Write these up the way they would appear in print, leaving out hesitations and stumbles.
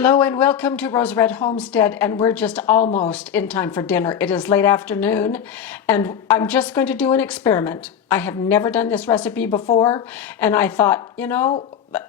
Hello and welcome to Rose Red Homestead, and we're just almost in time for dinner. It is late afternoon and I'm just going to do an experiment. I have never done this recipe before and I thought,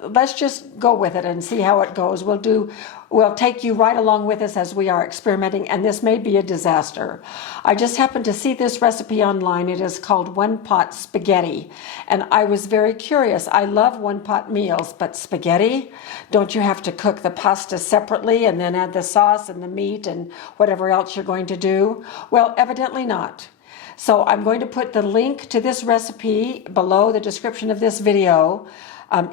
let's just go with it and see how it goes. We'll take you right along with us as we are experimenting, and this may be a disaster. I just happened to see this recipe online. It is called one pot spaghetti, and I was very curious. I love one pot meals, but spaghetti? Don't you have to cook the pasta separately and then add the sauce and the meat and whatever else you're going to do? Well, evidently not. So I'm going to put the link to this recipe below the description of this video.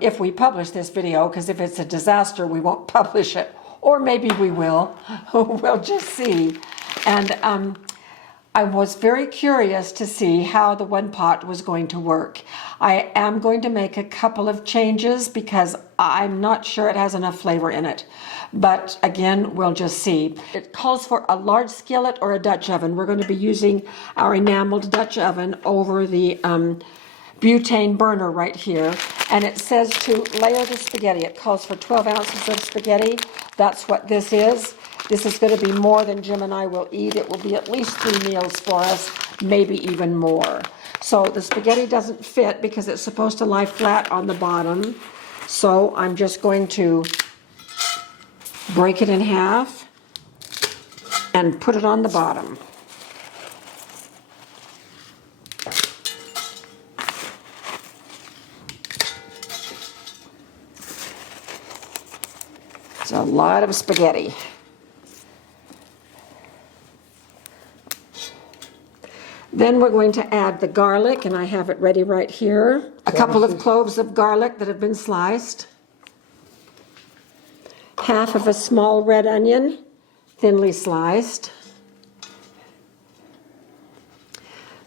If we publish this video, because if it's a disaster, we won't publish it. Or maybe we will. We'll just see. And I was very curious to see how the one pot was going to work. I am going to make a couple of changes because I'm not sure it has enough flavor in it. But again, we'll just see. It calls for a large skillet or a Dutch oven. We're going to be using our enameled Dutch oven over the butane burner right here, and it says to layer the spaghetti. It calls for 12 ounces of spaghetti. That's what this is. This is going to be more than Jim and I will eat. It will be at least 3 meals for us, maybe even more. So the spaghetti doesn't fit because it's supposed to lie flat on the bottom. So I'm just going to break it in half and put it on the bottom. It's a lot of spaghetti. Then we're going to add the garlic, and I have it ready right here. A couple of cloves of garlic that have been sliced. Half of a small red onion, thinly sliced.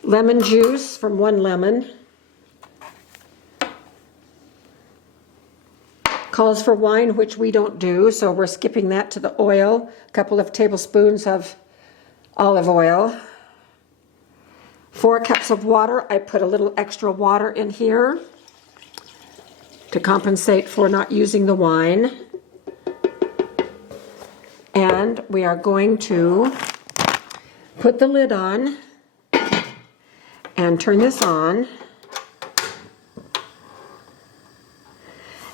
Lemon juice from 1 lemon. Calls for wine, which we don't do, so we're skipping that to the oil. A couple of tablespoons of olive oil. 4 cups of water. I put a little extra water in here to compensate for not using the wine. And we are going to put the lid on and turn this on.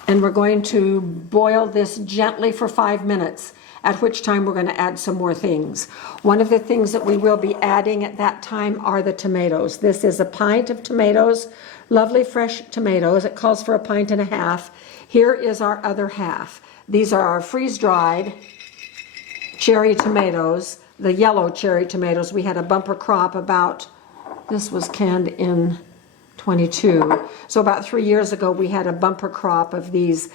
And we're going to boil this gently for 5 minutes, at which time we're going to add some more things. One of the things that we will be adding at that time are the tomatoes. This is a pint of tomatoes, lovely fresh tomatoes. It calls for 1.5 pints. Here is our other half. These are our freeze-dried cherry tomatoes, the yellow cherry tomatoes. We had a bumper crop this was canned in 22. So about 3 years ago, we had a bumper crop of these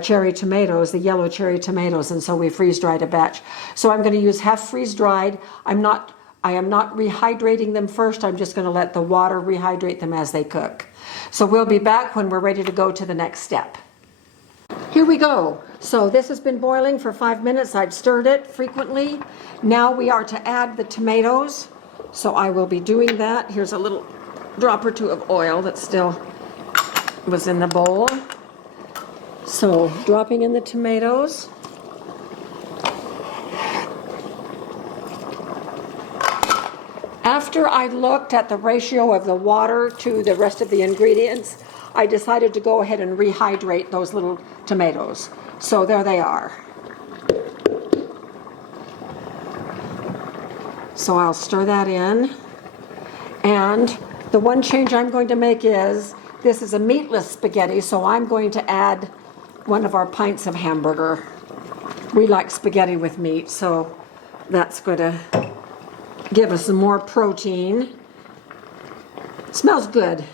cherry tomatoes, the yellow cherry tomatoes, and so we freeze-dried a batch. So I'm going to use half freeze-dried. I am not rehydrating them first. I'm just going to let the water rehydrate them as they cook. So we'll be back when we're ready to go to the next step. Here we go. So this has been boiling for 5 minutes. I've stirred it frequently. Now we are to add the tomatoes. So I will be doing that. Here's a little drop or 2 of oil that still was in the bowl. So dropping in the tomatoes. After I looked at the ratio of the water to the rest of the ingredients, I decided to go ahead and rehydrate those little tomatoes. So there they are. So I'll stir that in. And the one change I'm going to make is, this is a meatless spaghetti, so I'm going to add 1 of our pints of hamburger. We like spaghetti with meat, so that's going to give us some more protein. Smells good.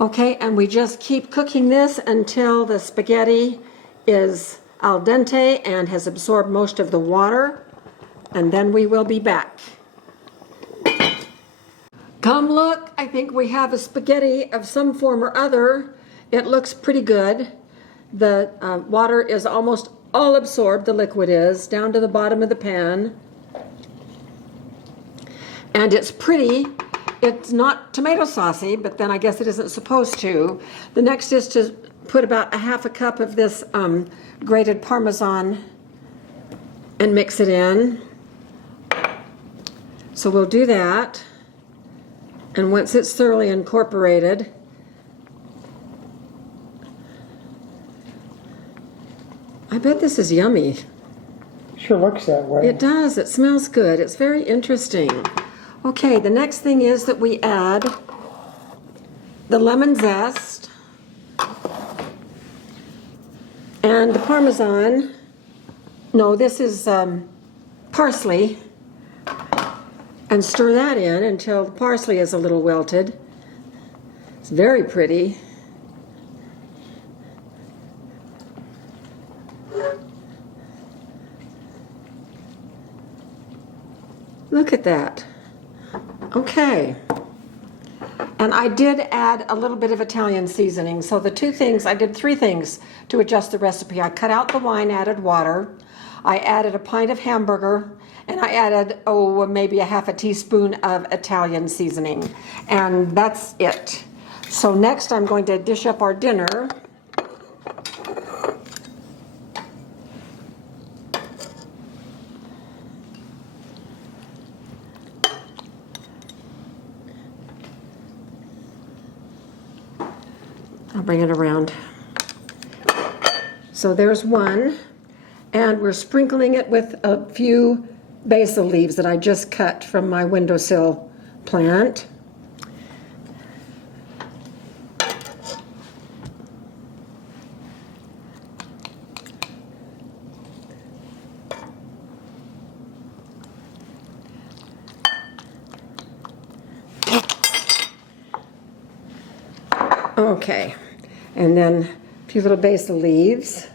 Okay, and we just keep cooking this until the spaghetti is al dente and has absorbed most of the water. And then we will be back. Come look, I think we have a spaghetti of some form or other. It looks pretty good. The water is almost all absorbed, the liquid is, down to the bottom of the pan. And it's pretty It's not tomato saucy, but then I guess it isn't supposed to. The next is to put about a half a cup of this grated Parmesan and mix it in. So we'll do that. And once it's thoroughly incorporated, I bet this is yummy. Sure looks that way. It does. It smells good. It's very interesting. Okay, the next thing is that we add the lemon zest and the Parmesan. No, this is parsley. And stir that in until the parsley is a little wilted. It's very pretty. Look at that. Okay. And I did add a little bit of Italian seasoning. So the two things, I did three things to adjust the recipe. I cut out the wine, added water. I added a pint of hamburger, and I added, maybe a half a teaspoon of Italian seasoning. And that's it. So next I'm going to dish up our dinner. I'll bring it around. So there's one, and we're sprinkling it with a few basil leaves that I just cut from my windowsill plant. Okay, and then a few little basil leaves.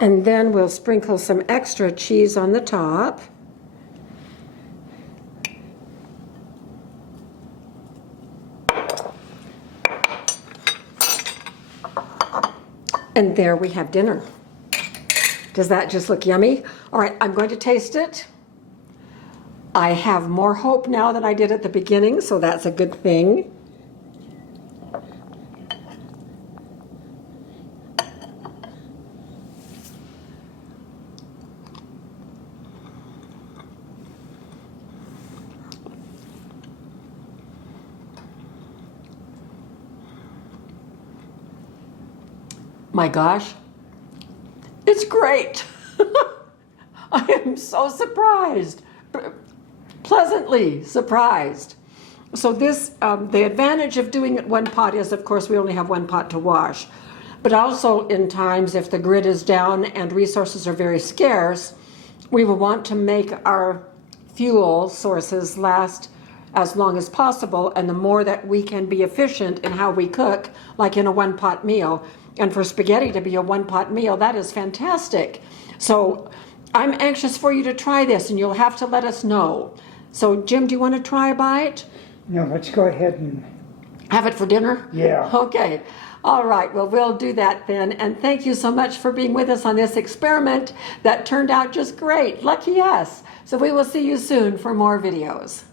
And then we'll sprinkle some extra cheese on the top. And there we have dinner. Does that just look yummy? All right, I'm going to taste it. I have more hope now than I did at the beginning, so that's a good thing. My gosh, it's great. I am so surprised, pleasantly surprised. So this, the advantage of doing it one pot is, of course, we only have one pot to wash. But also in times if the grid is down and resources are very scarce, we will want to make our fuel sources last as long as possible, and the more that we can be efficient in how we cook, like in a one-pot meal. And for spaghetti to be a one-pot meal, that is fantastic. So I'm anxious for you to try this, and you'll have to let us know. So Jim, do you want to try a bite? No, let's go ahead and have it for dinner? Yeah. Okay. All right. Well, we'll do that then. And thank you so much for being with us on this experiment that turned out just great. Lucky us. So we will see you soon for more videos.